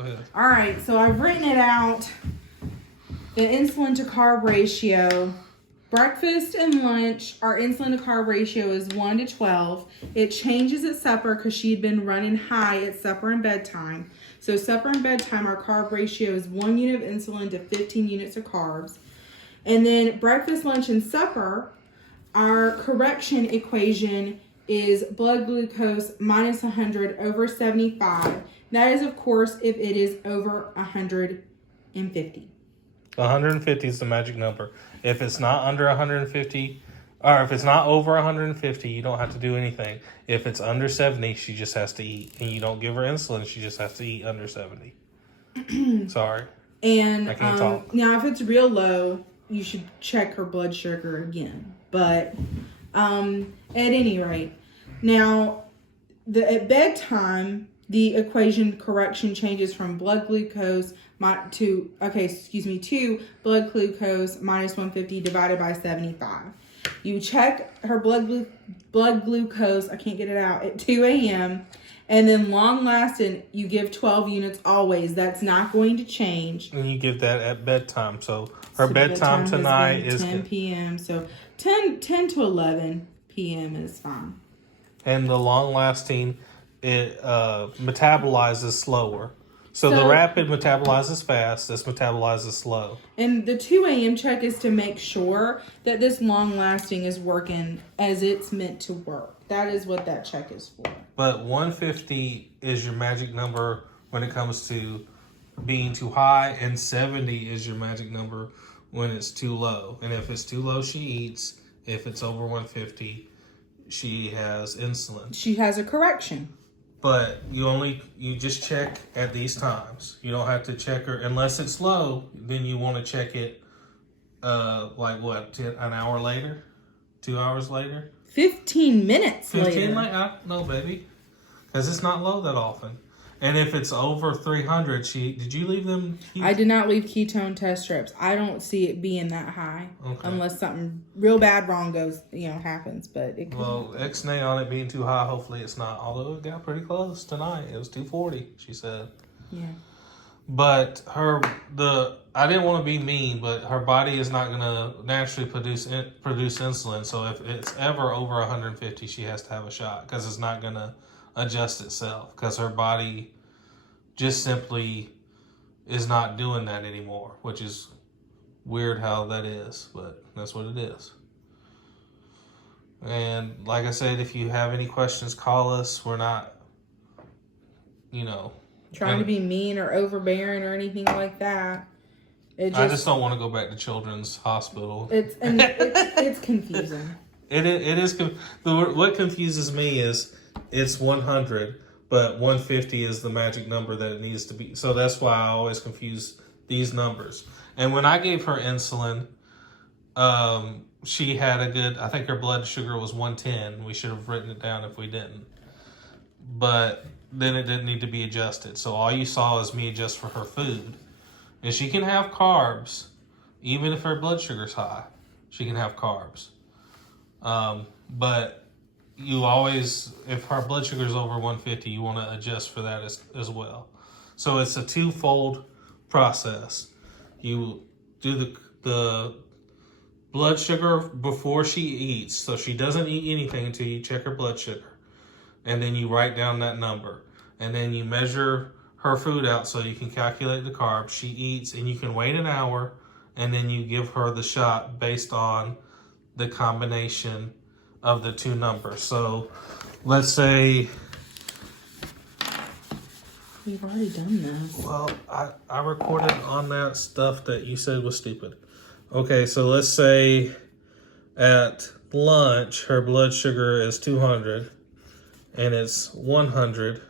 ahead. All right, so I've written it out. The insulin to carb ratio. Breakfast and lunch, our insulin to carb ratio is 1 to 12. It changes at supper because she'd been running high at supper and bedtime. So supper and bedtime, our carb ratio is 1 unit of insulin to 15 units of carbs. And then breakfast, lunch, and supper, our correction equation is blood glucose minus 100 over 75. That is, of course, if it is over 150. 150 is the magic number. If it's not under 150, or if it's not over 150, you don't have to do anything. If it's under 70, she just has to eat. And you don't give her insulin, she just has to eat under 70. Sorry. And I can't talk. now, if it's real low, you should check her blood sugar again. But at any rate, now, at bedtime, the equation correction changes from blood glucose to blood glucose minus 150 divided by 75. You check her blood glucose, I can't get it out, at 2 a.m. And then long lasting, you give 12 units always. That's not going to change. And you give that at bedtime. So her bedtime tonight is 10 p.m. So 10 to 11 p.m. is fine. And the long lasting, it metabolizes slower. So the rapid metabolizes fast, this metabolizes slow. And the 2 a.m. check is to make sure that this long lasting is working as it's meant to work. That is what that check is for. But 150 is your magic number when it comes to being too high, and 70 is your magic number when it's too low. And if it's too low, she eats. If it's over 150, she has insulin. She has a correction. But you just check at these times. You don't have to check her unless it's low. Then you want to check it, an hour later, 2 hours later, 15 minutes 15 later. No, baby, because it's not low that often. And if it's over 300, did you leave them? I did not leave ketone test strips. I don't see it being that high unless something real bad wrong happens. But it could. Well, X-nay on it being too high. Hopefully it's not. Although it got pretty close tonight. It was 240. She said. Yeah. But I didn't want to be mean, but her body is not going to naturally produce insulin. So if it's ever over 150, she has to have a shot because it's not going to adjust itself because her body just simply is not doing that anymore, which is weird how that is, but that's what it is. And like I said, if you have any questions, call us. We're not, trying to be mean or overbearing or anything like that. I just don't want to go back to Children's Hospital. It's confusing. It is. What confuses me is it's 100, but 150 is the magic number that it needs to be. So that's why I always confuse these numbers. And when I gave her insulin, she had I think her blood sugar was 110. We should have written it down if we didn't. But then it didn't need to be adjusted. So all you saw is me adjust for her food. And she can have carbs, even if her blood sugar's high. She can have carbs. But you always, if her blood sugar is over 150, you want to adjust for that as well. So it's a twofold process. You do the blood sugar before she eats. So she doesn't eat anything until you check her blood sugar. And then you write down that number. And then you measure her food out so you can calculate the carbs. She eats, and you can wait an hour, and then you give her the shot based on the combination of the two numbers. So let's say we've already done this. Well, I recorded on that stuff that you said was stupid. Okay, so let's say at lunch her blood sugar is 200 and it's 100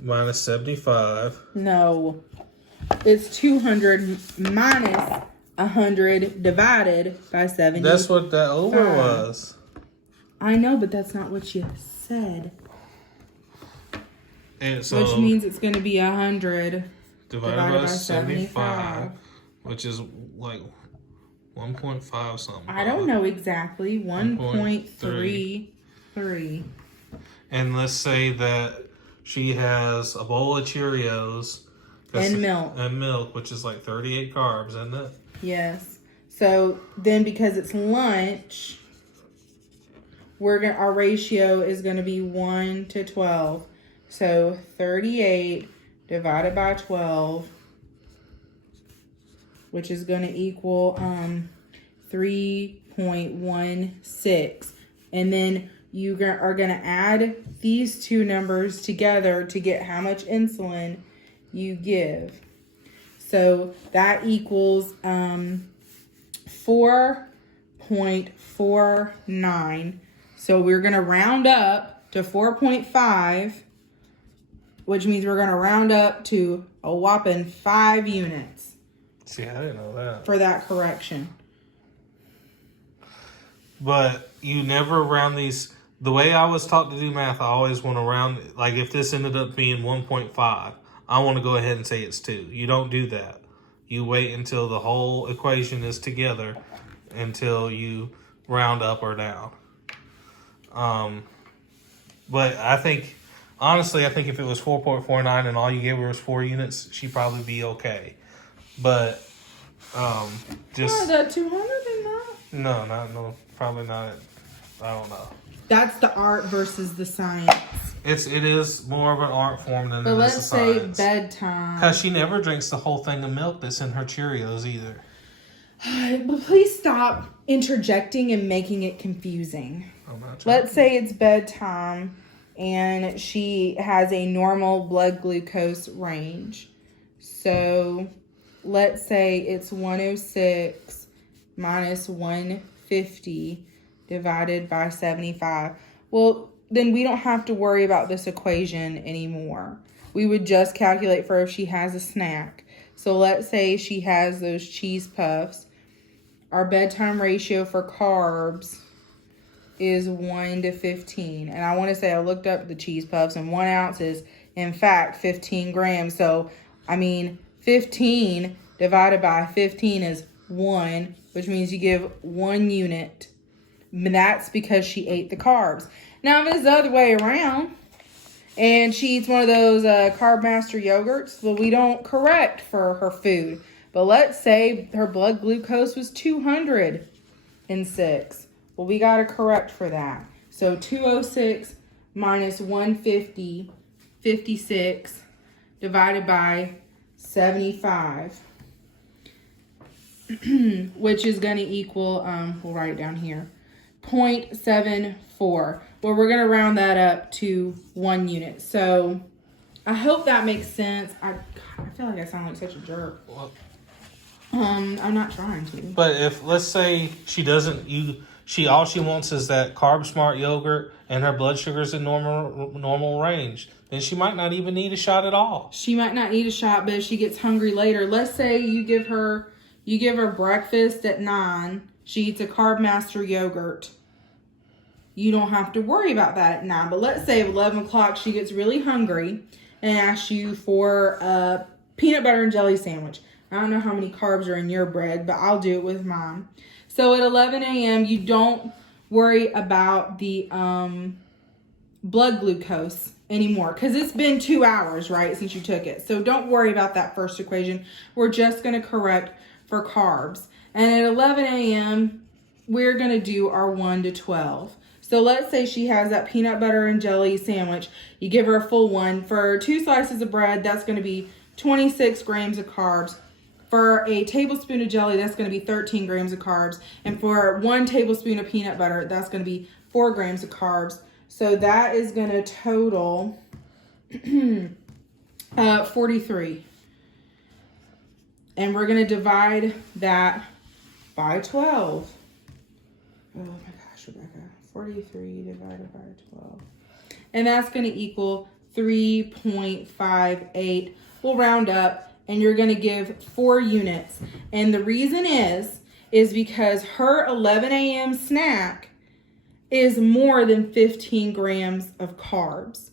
minus 75. No, it's 200 minus 100 divided by 70. That's what that over was. I know, but that's not what you said. And so, which means it's going to be 100 divided by 75, which is like 1.5 something. I don't know exactly. 1.33. And let's say that she has a bowl of Cheerios And milk. And milk, which is like 38 carbs, isn't it? Yes. So then because it's lunch, our ratio is going to be 1 to 12. So 38 divided by 12, which is going to equal 3.16. And then you are going to add these two numbers together to get how much insulin you give. So that equals 4.49. So we're going to round up to 4.5, which means we're going to round up to a whopping 5 units. See, I didn't know that. For that correction. But you never round these. The way I was taught to do math, I always want to round. Like if this ended up being 1.5, I want to go ahead and say it's 2. You don't do that. You wait until the whole equation is together until you round up or down. But I think, honestly, if it was 4.49 and all you gave her was 4 units, she'd probably be okay. But, just. Is that 200 in that? No, probably not. I don't know. That's the art versus the science. It is more of an art form than it is a science. But let's say bedtime. Because she never drinks the whole thing of milk that's in her Cheerios either. But please stop interjecting and making it confusing. I'm not trying. Let's say it's bedtime and she has a normal blood glucose range. So let's say it's 106 minus 150 divided by 75. Well, then we don't have to worry about this equation anymore. We would just calculate for if she has a snack. So let's say she has those cheese puffs. Our bedtime ratio for carbs is 1 to 15. And I want to say I looked up the cheese puffs and 1 ounce is, in fact, 15 grams. So, 15 divided by 15 is 1, which means you give 1 unit. And that's because she ate the carbs. Now, if it's the other way around and she eats one of those Carb Master yogurts, well, we don't correct for her food. But let's say her blood glucose was 206. Well, we got to correct for that. So 206 minus 150, 56, divided by 75, which is going to equal, we'll write it down here, 0.74. Well, we're going to round that up to 1 unit. So I hope that makes sense. I feel like I sound like such a jerk. Well, I'm not trying to. but if, let's say, she doesn't, all she wants is that Carb Smart yogurt and her blood sugar's in normal range, then she might not even need a shot at all. She might not need a shot, but if she gets hungry later, let's say you give her breakfast at 9, she eats a Carb Master yogurt. You don't have to worry about that at 9. But let's say at 11 o'clock she gets really hungry and asks you for a peanut butter and jelly sandwich. I don't know how many carbs are in your bread, but I'll do it with mine. So at 11 a.m., you don't worry about the blood glucose anymore because it's been 2 hours, right, since you took it. So don't worry about that first equation. We're just going to correct for carbs. And at 11 a.m., we're going to do our 1 to 12. So let's say she has that peanut butter and jelly sandwich. You give her a full one. For 2 slices of bread, that's going to be 26 grams of carbs. For a tablespoon of jelly, that's going to be 13 grams of carbs. And for 1 tablespoon of peanut butter, that's going to be 4 grams of carbs. So that is going to total 43. And we're going to divide that by 12. Oh my gosh, Rebecca. 43 divided by 12. And that's going to equal 3.58. We'll round up. And you're going to give 4 units. And the reason is because her 11 a.m. snack is more than 15 grams of carbs.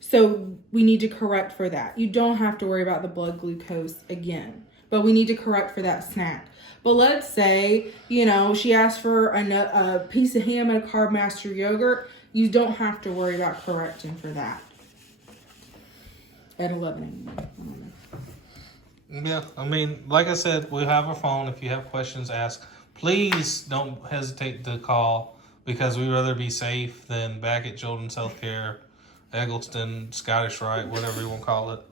So we need to correct for that. You don't have to worry about the blood glucose again. But we need to correct for that snack. But let's say, she asked for a piece of ham and a Carb Master yogurt. You don't have to worry about correcting for that at 11 a.m. Yeah, I mean, like I said, we have our phone. If you have questions, ask. Please don't hesitate to call because we'd rather be safe than back at Children's Healthcare, Eggleston, Scottish Rite, whatever you want to call it.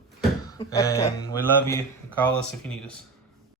And we love you. Call us if you need us.